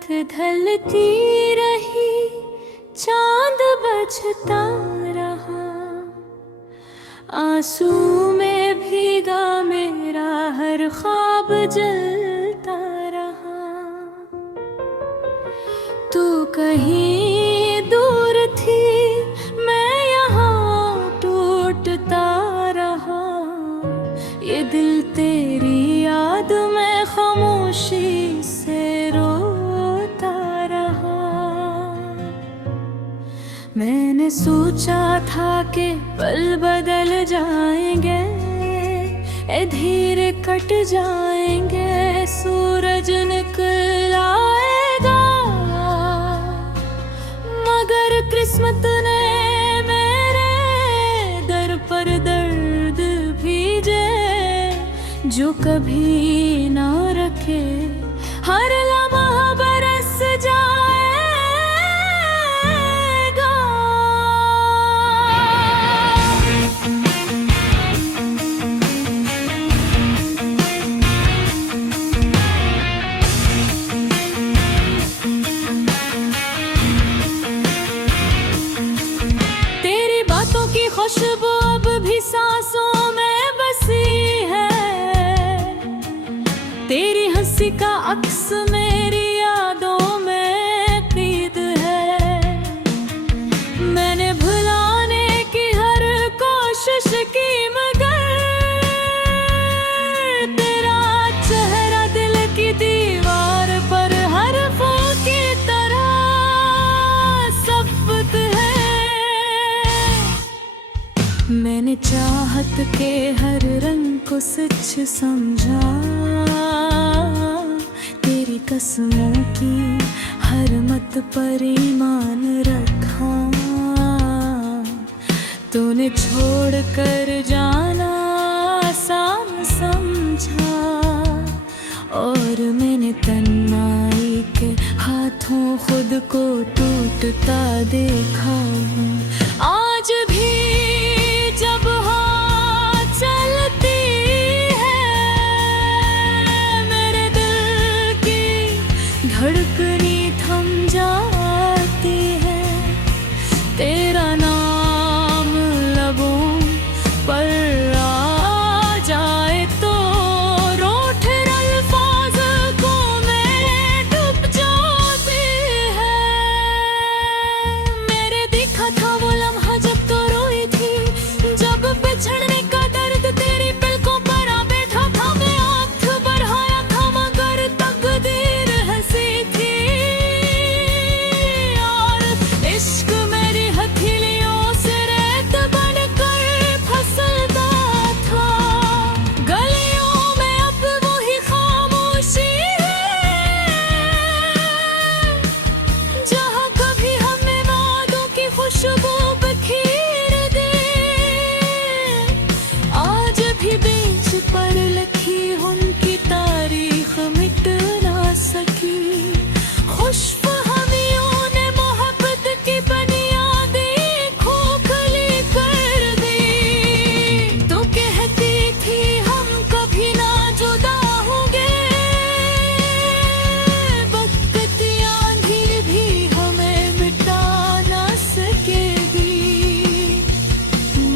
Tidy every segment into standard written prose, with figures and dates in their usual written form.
रात ढलती रही, चांद बजता रहा, आंसू में भीगा मेरा हर ख्वाब जलता रहा। तू कहीं दूर थी, मैं यहाँ टूटता रहा, ये दिल तेरी याद में खामोशी से रोता रहा। मैंने सोचा था कि पल बदल जाएंगे, ए धीरे कट जाएंगे, सूरज निकल आएगा, मगर किस्मत ने मेरे दर पर दर्द भेजे, जो कभी ना रखे, हर लम्हा बरस जाएगा। तेरी बातों की खुशबू अब भी सांसों में बसी है, तेरी हंसी का अक्स मेरी यादों में कैद है। मैंने भुलाने की हर कोशिश की, मगर तेरा चेहरा दिल की दीवार पर हरफों की तरह सब्त है। मैंने चाहत के हर रंग को सच समझा, तेरी कसमों की हर मत पर ईमान रखा। तूने छोड़ कर जाना आसान समझा, और मैंने तन्हाई के हाथों खुद को टूटता देखा। आज भी जब हाथ चलती धड़कनी थम जाती है, तेरा नाम लबों पर आ जाए तो रूठे अल्फाज को मैं डूब जाती है। मेरे देखा था वो लम्हा जब तो रोई थी, जब बिछड़ने का दर्द तेरी पलकों पर आ बैठा था। मैं आँख बढ़ाया था मगर तकदीर हंसी थी, और इश्क मेरी हथेलियों से रेत बनकर फिसलता था। गलियों में अब वही खामोशी है, जहाँ कभी हमें वादों की खुशबू बिखेर दे। आज भी बेंच पर लिखी उनकी तारीख मिट ना सकी, खुशफहमियों ने मोहब्बत की बुनियादें खोखली कर दी। तो कहती थी हम कभी ना जुदा होंगे, वक्त की आंधी भी हमें मिटा ना सकेगी,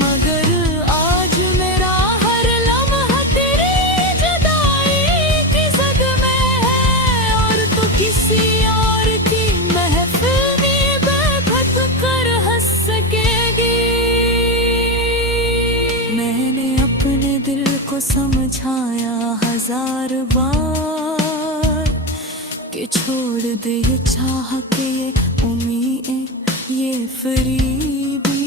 मगर आज मेरा हर लम्हा तेरी जुदाई की जद में है। और तो किसी और की महफिल में बेखत कर हंस सकेगी। मैंने अपने दिल को समझाया हजार बार कि छोड़ दे ये चाह के, ये उम्मीदें, ये फरीबी,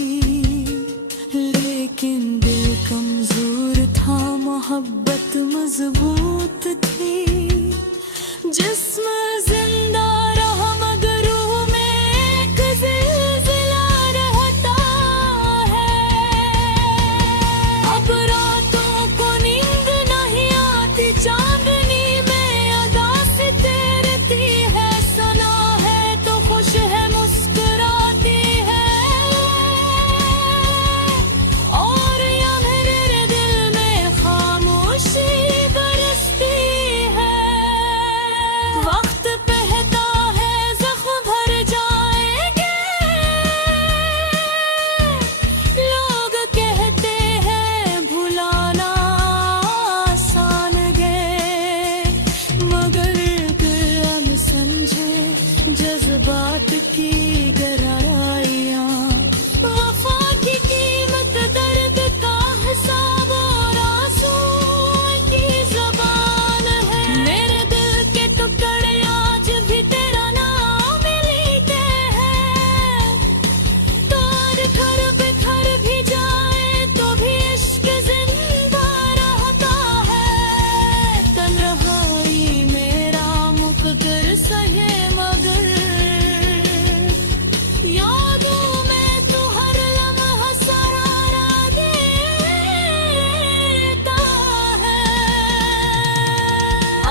लेकिन दिल कमजोर था, मोहब्बत मजबूत थी। जिस्म जिंदा रहा मगर रूह में एक ज़िलज़िला रहता है। अब रातों को नींद नहीं आती, चांदनी में अदा से तैरती है, सना है तो खुश है मुस्कुराती है, और या मेरे दिल में खामोशी बरस रात की गहराइयाँ। वफा की कीमत, दर्द का हिसाब और आंसू की ज़बान है। मेरे दिल के टुकड़े आज भी तेरा नाम लिखते हैं। तार घर बिखर भी जाए तो भी इश्क जिंदा रहता है। तन्हाई मेरा मुकद्दर सहे मगर यादों में तू हर लम्हा सहारा देता है।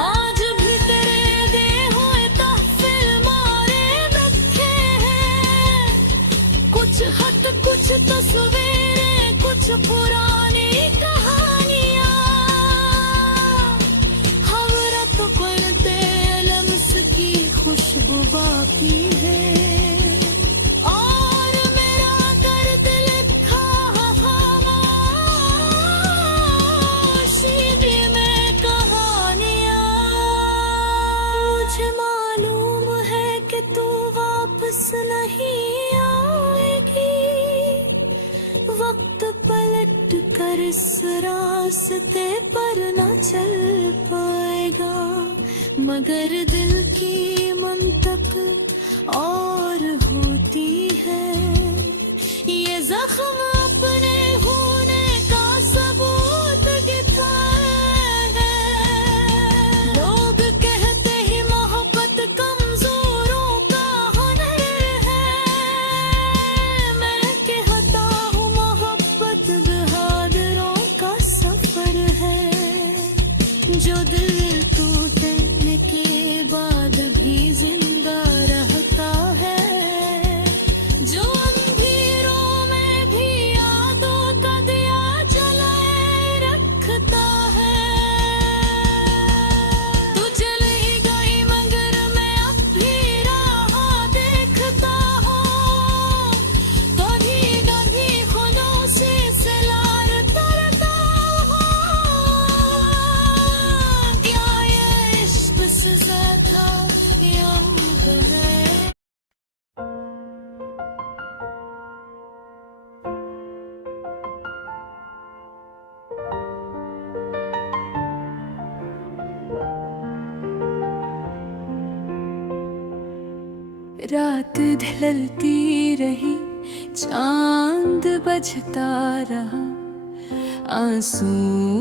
आज भी तेरे दे हुए तहफ़िल मारे रखे हैं। कुछ खत, कुछ तस्वीरें, कुछ पुरानी कहानियाँ। हवरत बनते लम्स की खुशबू बाकी है। और मेरा दर्द लिखा खामोशी में कहानियाँ। मुझे मालूम है कि तू वापस नहीं आएगी। वक्त पलट कर इस रास्ते पर न चल पाएगा। मगर दिल की मंतक और होती है। ये जख्म अपने होने का सबूत दिखाता है। लोग कहते ही मोहब्बत कमजोरों का हुनर है। मैं कहता हूँ मोहब्बत बहादुरों का सफर है। जो दिल टूटने के बाद भी जिंदा रहता है। जो अंधेरों में भी यादों का दिया जलाए रखता है। तू चली गई मगर मैं अब भी राह देखता हूँ। कभी कभी खुदों से सिलार करता हूँ। क्या ये इश्क सजा था या अब है? रात ढलती रही, चांद बजता रहा। आंसू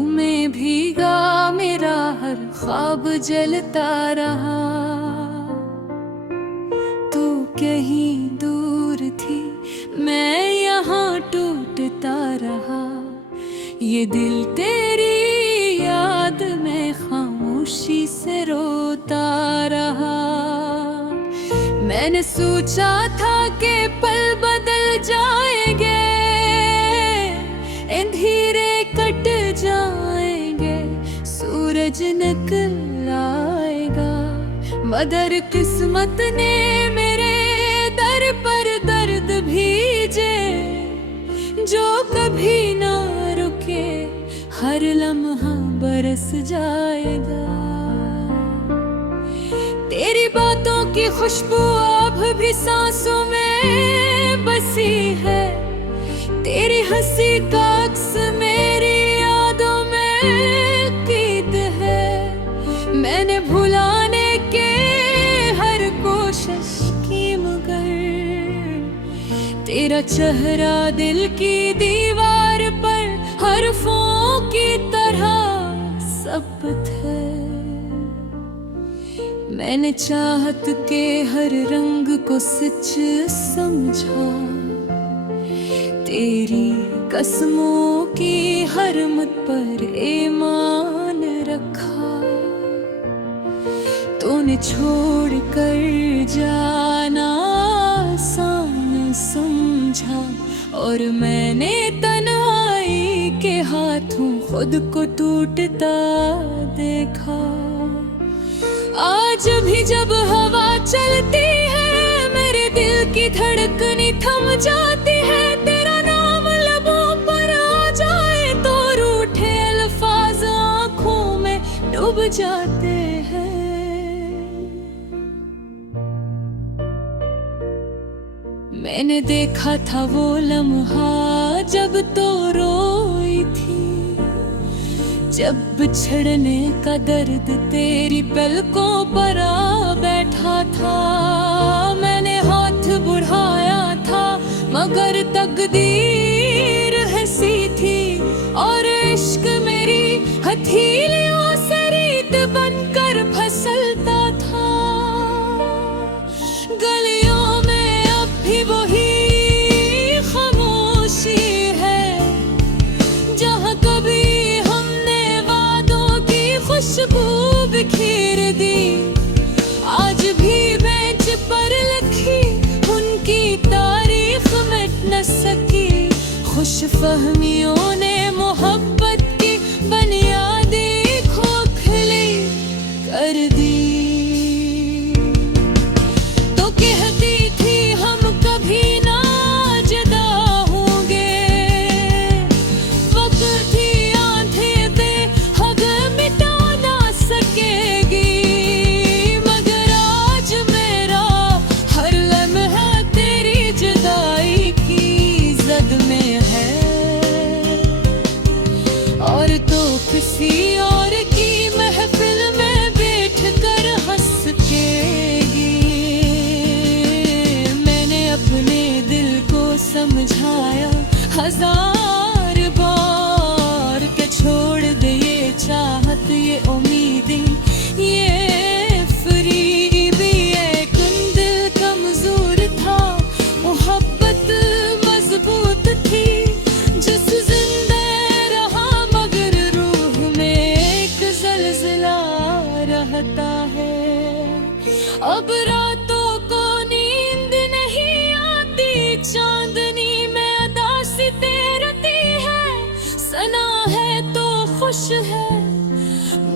में भीगा मेरा हर ख्वाब जलता रहा। तू कहीं दूर थी, मैं यहाँ टूटता रहा। ये दिल तेरी याद में खामोशी से रोता रहा। मैंने सोचा था कि पल बदल जाएंगे, अंधेरे कट जाएंगे, सूरज निकल आएगा। मगर किस्मत ने मेरे दर पर दर्द भेजे, जो कभी ना रुके, हर लम्हा बरस जाएगा। तेरी बातों की खुशबू अब भी सांसों में बसी है। तेरी हंसी का अक्स मेरी यादों में कैद है। मैंने भुलाने के हर कोशिश की मगर तेरा चेहरा दिल की दीवार पर हरफों की तरह सबत है। मैंने चाहत के हर रंग को सच समझा, तेरी कसमों की हर मुझ पर ईमान रखा। तूने छोड़ कर जाना आसान समझा, और मैंने तन्हाई के हाथों खुद को टूटता देखा। आज भी जब हवा चलती है, मेरे दिल की धड़कनें थम जाती है। तेरा नाम लबों पर आ जाए तो रूठे अल्फाज आँखों में डूब जाते हैं। मैंने देखा था वो लम्हा जब तो रोई थी, जब बिछड़ने का दर्द तेरी पलकों पर आ बैठा था। मैंने हाथ बढ़ाया था मगर तकदीर हंसी थी, और इश्क मेरी हथेलियों से रेत बनकर फिसलता था। गलियों में अब भी वही खामोशी है, जहाँ कभी हमने वादों की खुशबू बिखेर दी। आज भी बेंच पर लिखी उनकी तारीख मिट न सकी, खुशफहमियों ने मोहब्बत की बुनियादें खोखली कर दी। तो कहती थी हम कभी ना जुदा होंगे, वक्त थी आंखें पे हग मिटा ना सकेगी, मगर आज मेरा हर लम्हा तेरी जुदाई की जद में है। और तो किसी और की महफिल में बैठ कर हंस केगी। मैंने अपने दिल को समझाया हजार बार के छोड़ दे ये चाहत, ये उम्मीदें, ये फरीबी। एक दिल कमजोर था, मोहब्बत मजबूत थी, जिस जिंदा रहा मगर रूह में एक ज़लज़ला रहता है। अब रातों को नींद नहीं आती, चांदनी में अदा सी तैरती है। सना है तो खुश है,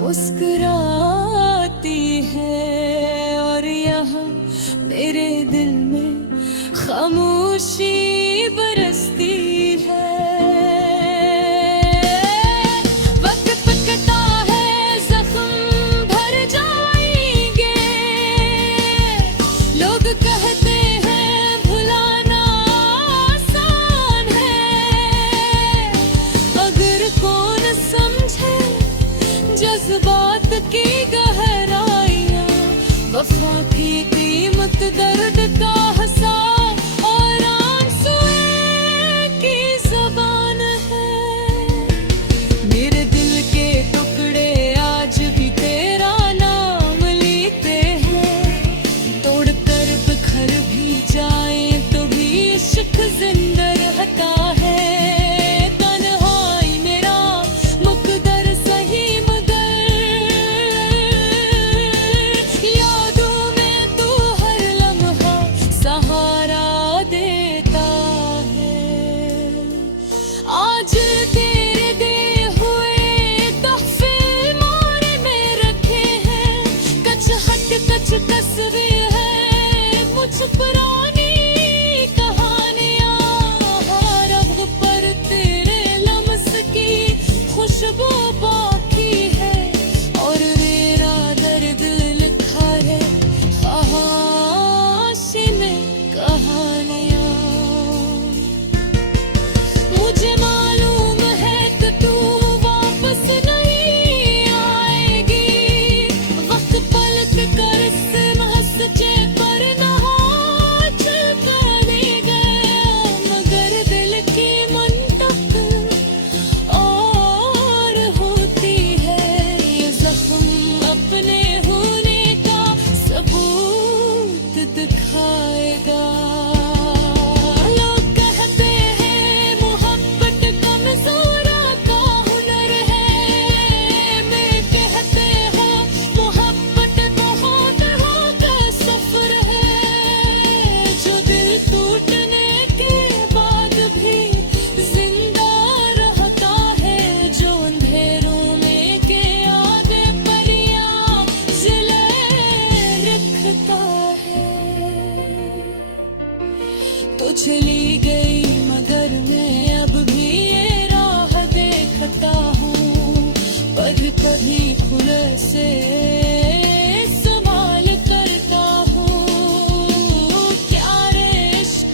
मुस्कुराती है, और यहाँ मेरे दिल में खामोशी बरसती है। वक्त पकता है जख्म भर जाएंगे, लोग कहते हैं भुलाना आसान है, अगर कौन समझे जज्बात की गहराइयाँ, वफा की कीमत, दर्द का हंसा और आंसुओं की ज़बान है। मेरे दिल के टुकड़े आज भी तेरा नाम लेते हैं, तोड़कर बिखर भी जाए तो भी इश्क जिंदा रहता है। तन्हाई मेरा मुकद्दर सही मगर यादों में तू हर लम्हा सहारा देता है। आज तेरे दे हुए तोहफे मोरे में रखे हैं, कच हट कच तस्वीर है मुझ पुरानी कहानियाँ। रब पर तेरे लम्स की खुशबू बाकी है, और मेरा दर्द लिखा है ख्वाहिश में कहानियाँ। मुझे मालूम है कि तू वापस नहीं आएगी, वक्त पलट कर इस महसचे पर न हाथ पाएगा, मगर दिल की मंतक और होती है। ये जख्म अपने होने का सबूत दिखाएगा। लोग कहते हैं मोहब्बत कमजोरों का हुनर है, मैं कहते हैं मोहब्बत बहुत होगा सफर है, जो दिल टूटने के बाद भी जिंदा रहता है, जो अंधेरों में के आगे परियां जला रखता है। तो चली गई मगर मैं अब भी ये राह देखता हूँ, पर कभी खुले से सवाल करता हूँ, क्या रे इश्क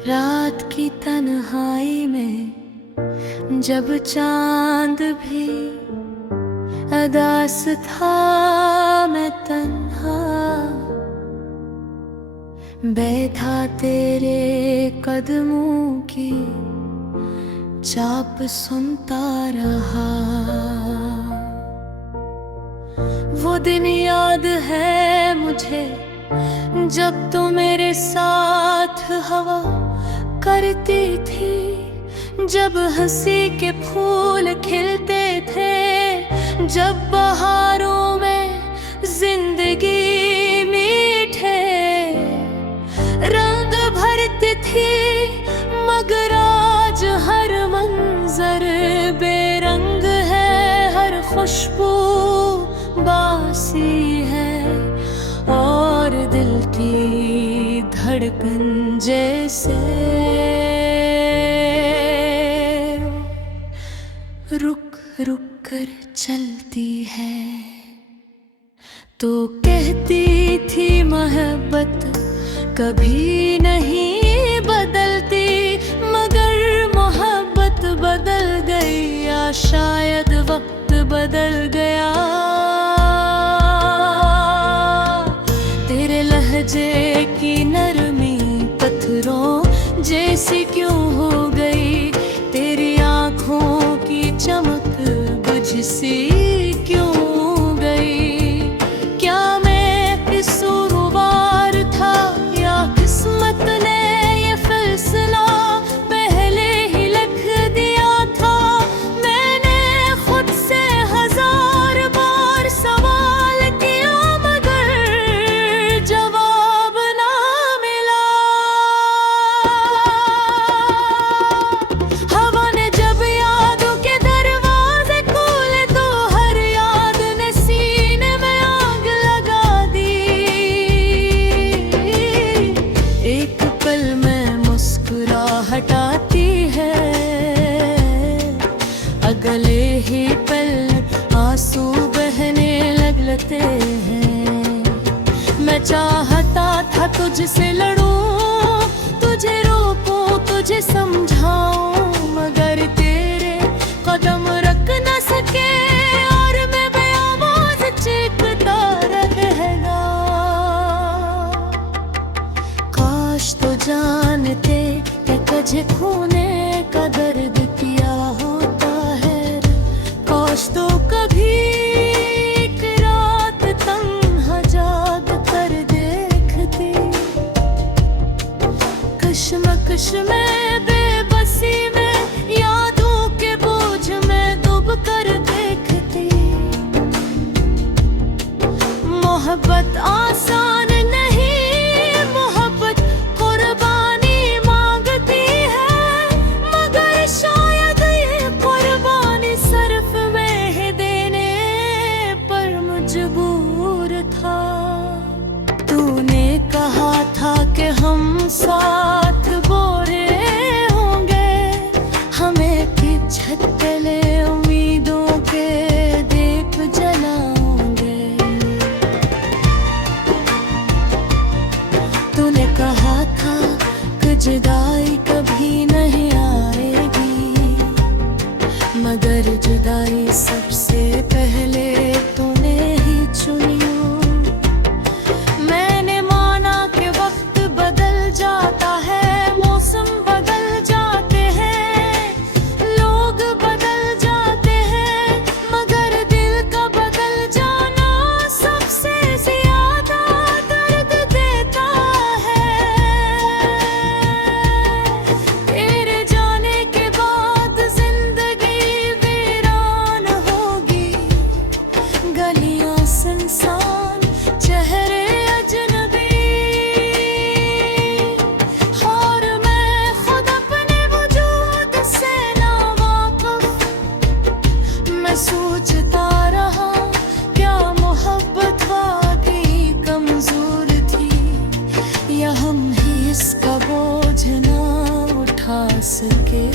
रात की तन्हाई में जब चांद भी अदास था, मैं तन्हा बैठा तेरे कदमों की चाप सुनता रहा। वो दिन याद है मुझे जब तू मेरे साथ हवा करती थी, जब हंसी के फूल खिलते थे, जब बहारों में जिंदगी मीठे रंग भरती थी। मगर आज हर मंजर बेरंग है, हर खुशबू बासी है और दिल की धड़कन जैसे रुक रुक कर चलती है। तो कहती थी मोहब्बत कभी नहीं बदलती, मगर मोहब्बत बदल गई या शायद वक्त बदल गया। तेरे लहजे की नरमी पत्थरों जैसी क्यों हो गई, तेरी आँखों की चमक बुझ सी क्यों गई। क्या मैं कसूरवार था या किस्मत ने ये फैसला पहले ही लिख दिया था। मैंने खुद से हजार बार सवाल किया, मगर जवाब ना मिला। हवा ने जब यादों के दरवाजे खोले तो हर याद ने सीने में आग लगा दी। एक पल में मुस्कुराहट आती है, अगले ही पल आंसू बहने लगते हैं। मैं चाहता था तुझसे लड़ूं, तुझे रोकूं, तुझे समझाऊं, मगर तेरे कदम रख न सके और मैं बेआवाज़ चीखता रहना। काश तो जानते कि तुझे खोने का दर्द क्या होता है। काश तो कभी एक रात तन्हा जाग कर देखती, कश्मकश में बेबसी में यादों के बोझ में डूब कर देखती। मोहब्बत आसान नहीं, मोहब्बत कुर्बानी मांगती है, मगर शायद ये कुर्बानी सिर्फ मैं ही देने पर मजबूर था। तूने कहा था कि हम साथ बोरे होंगे, हमें की छत तले उम्मीदों के दीप जलाओगे। तूने कहा था कि जुदाई कभी नहीं आएगी, मगर जुदाई सबसे पहले तूने ही चुनी। मैंने माना कि वक्त बदल जाता है, मौसम बदल जाते हैं, लोग बदल जाते हैं, मगर दिल का बदल जाना सबसे ज्यादा दर्द देता है। तेरे जाने के बाद जिंदगी वीरान होगी, गलियां सुनसान, चेहरे अजनबी, और मैं खुद अपने वजूद से नावाकिफ। मैं सोचता रहा क्या मोहब्बत वाकई कमजोर थी, या हम ही इसका बोझ ना उठा सके।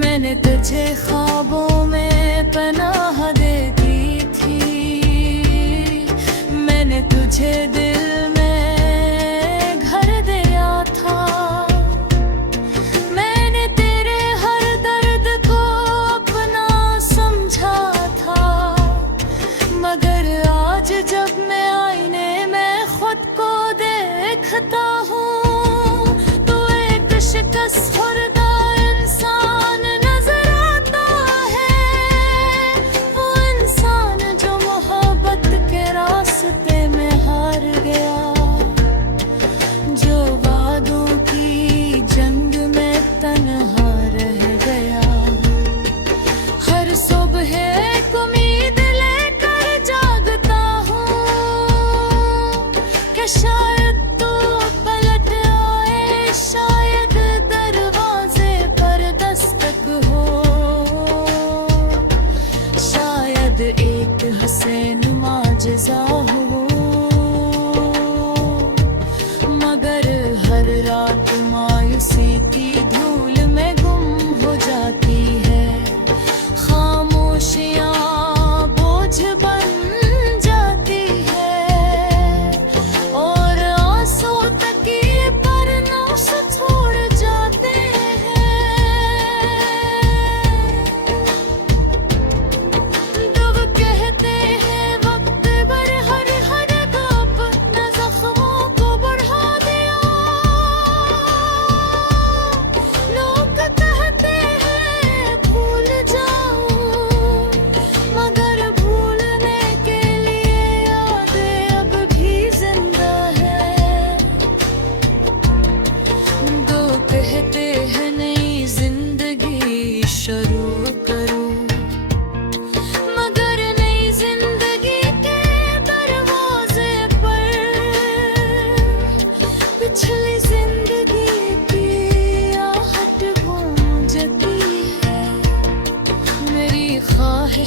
मैंने तुझे ख्वाबों में पनाह दे दी थी, मैंने तुझे दिल में घर दिया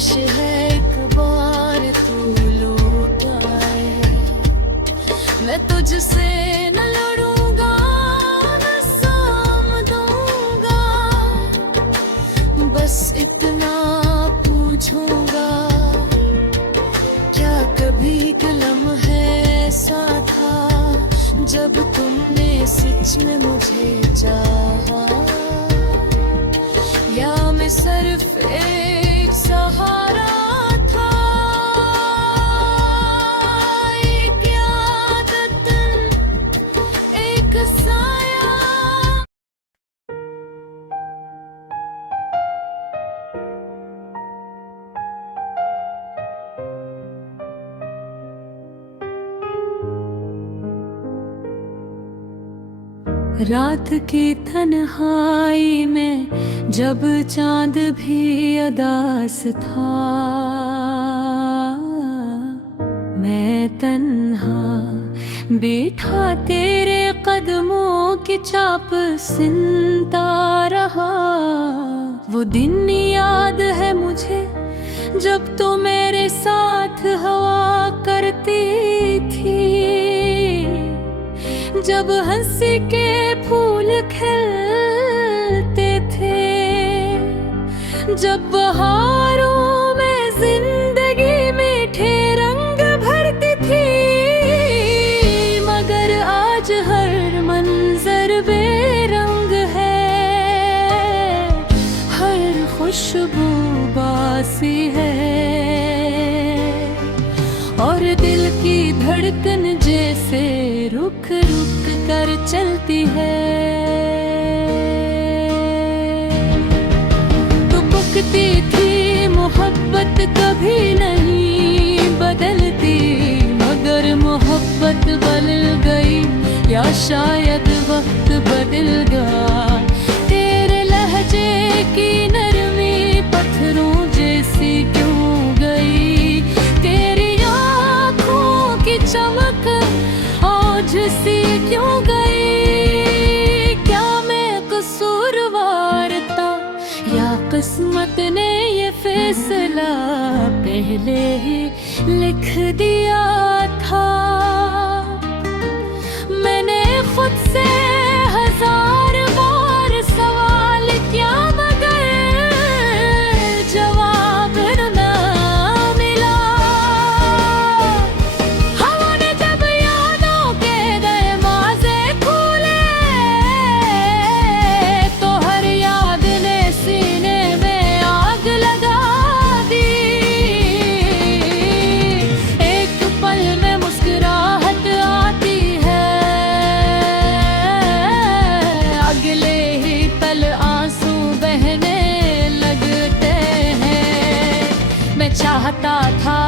ख्वाहिश है एक बार तू लौट आए। मैं तुझसे न लड़ूंगा न साम दूंगा, बस इतना पूछूंगा, क्या कभी एक लम्हा ऐसा था जब तुमने सच में मुझे चाहा, या मैं सिर्फ एक सहारा था, एक आदत, एक साया। रात की तन्हाई में जब चांद भी अदास था, मैं तन्हा बैठा तेरे कदमों की चाप सुनता रहा। वो दिन याद है मुझे जब तो मेरे साथ हवा करती थी, जब हंसी के फूल खिलते थे, जब बहारों में जिंदगी मीठे रंग भरती थी। मगर आज हर मंजर बेरंग है, हर खुशबू बासी है, और दिल की धड़कन जैसे रुक रुक कर चलती है। तो पुकती थी मोहब्बत कभी नहीं बदलती, मगर मोहब्बत बदल गई, या शायद वक्त बदल गया। तेरे लहजे की नरमी पत्थरों जैसी क्यों गई, तेरी आँखों की चमक ओझ सी क्यों गई। क्या मैं कसूरवार था या किस्मत ने ये फैसला पहले ही लिख दिया था। मैंने खुद से हजार बार सवाल किया, मगर जवाब न मिला। हवा ने जब यादों के दरवाजे खोले, तो हर याद ने सीने में आग लगा दी। एक पल में मुस्कुराहट आती है, अगले ही पल आंसू बहने लगते हैं। मैं चाहता था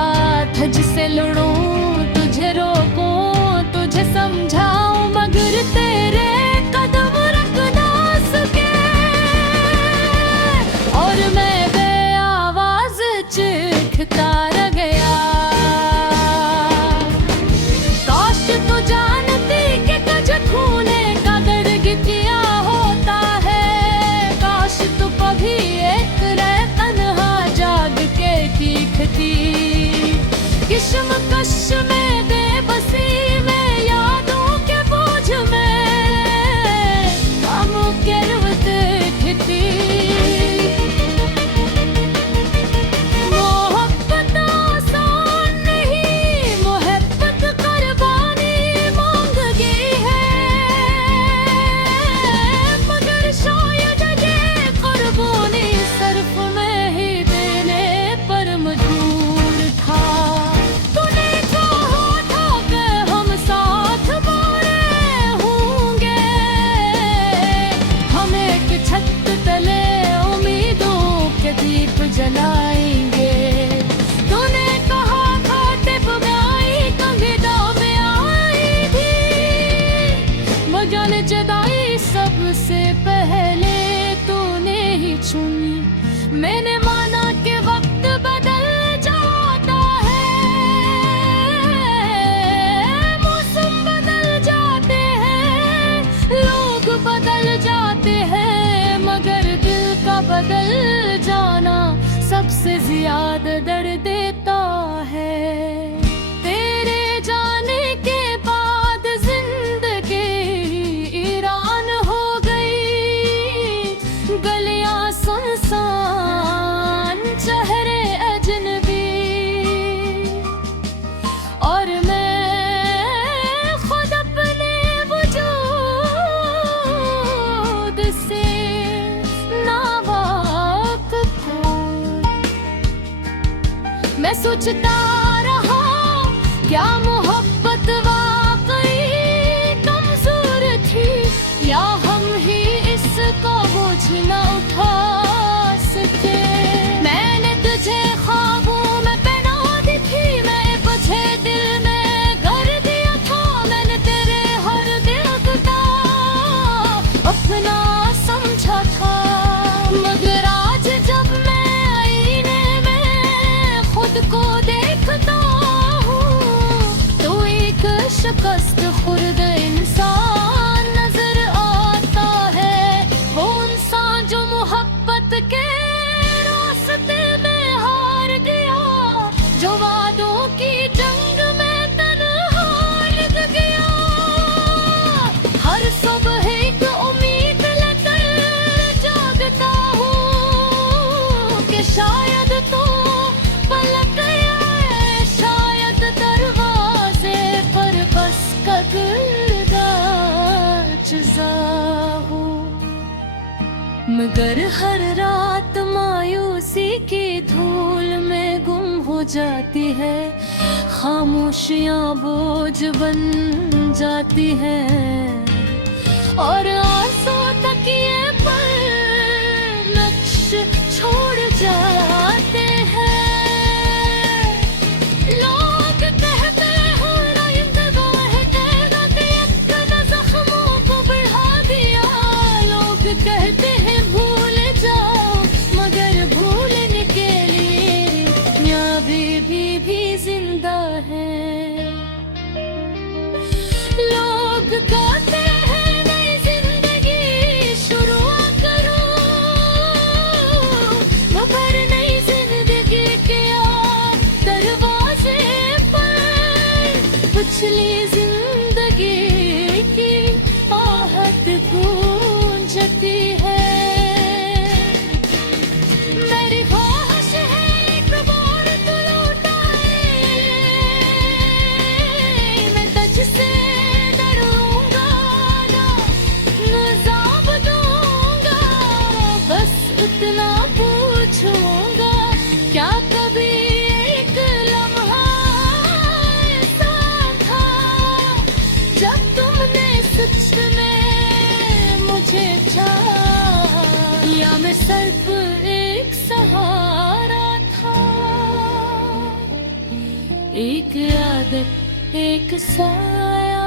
तुझसे लड़ूं, तुझे रोकूं, तुझे समझाऊं, मगर तेरे कदम रख ना सके, और मैं बेआवाज चीखता रह गया। काश तू जानती कि तुझे खूने का दर्द क्या होता है, काश तू कभी एक रह तन्हा जाग के चीखती। किस्म कश में बेबसी में यादों के बोझ में गम के रुते ठिठी। मोहब्बत आसान नहीं, मोहब्बत कुर्बानी मांगती है, मगर शायद ये कुर्बानी सिर्फ मैं ही देने पर मजबूर था। तूने कहा था कि हम साथ बड़े होंगे, हम एक छत तले उम्मीदों के दीप जलाएंगे। तूने कहा था टिप में आई कंगीदा में आई भी, मजाल जदाई सबसे पहले तूने ही चुनी। मैंने माना कि वक्त बदल जाता है, मौसम बदल जाते हैं, लोग बदल जाते हैं, मगर दिल का बदल जाना सबसे सबसे ज्यादा दर्द देता है। तेरे जाने के बाद जिंदगी ईरान हो गई, गलियां सुनसान, चेहरे अजनबी, और मैं खुद अपने वजूद से नावाकिफ हूँ। मैं सोचता रहा क्या मोहब्बत वाकई कमजोर थी, या हम ही इसका बोझ न उठा सके। मैंने तुझे ख्वाबों में पहना दी थी, मैं तुझे दिल में कर दिया था, मैंने तेरे हर दिल का अपना समझा था। मगर आज जब मैं आईने में खुद को देखता हूँ, तो एक शिकस्त खुर्द इंसान नजर आता है। वो इंसान जो मोहब्बत के रास्ते में हार गया, जो वादों की जंग में तन्हा लग गया। हर सुबह एक उम्मीद लेकर जागता हूँ कि शायद तो पलक गया है, शायद दरवाजे पर बस कदलदार जुज़ा हूँ। मगर हर रात मायूसी की धूल में गुम हो जाती है, खामोशियां बोझ बन जाती हैं, और आंसू तकिए पर नक्श छोड़ जाते हैं। लोग कहते हैं रंगवा है तेरा कि एक न जख्मों को बढ़ा दिया। लोग कहते हैं भूल जाओ, मगर भूलने के लिए भी जिंदा है। लोग कहते हैं नई जिंदगी शुरू करो, मगर नई जिंदगी के दरवाजे पर पिछली जिंदगी की आहट गूंजती है। मेरी ख्वाहिश है एक बार तू लौट आए, मैं तुझसे डरूंगा ना, नज़ाब दूंगा, बस इतना पूछूंगा, क्या कभी एक लम्हा ऐसा था जब तुमने सच में मुझे चाहा, या मैं सिर्फ एक सहारा था। एक आदत, एक साया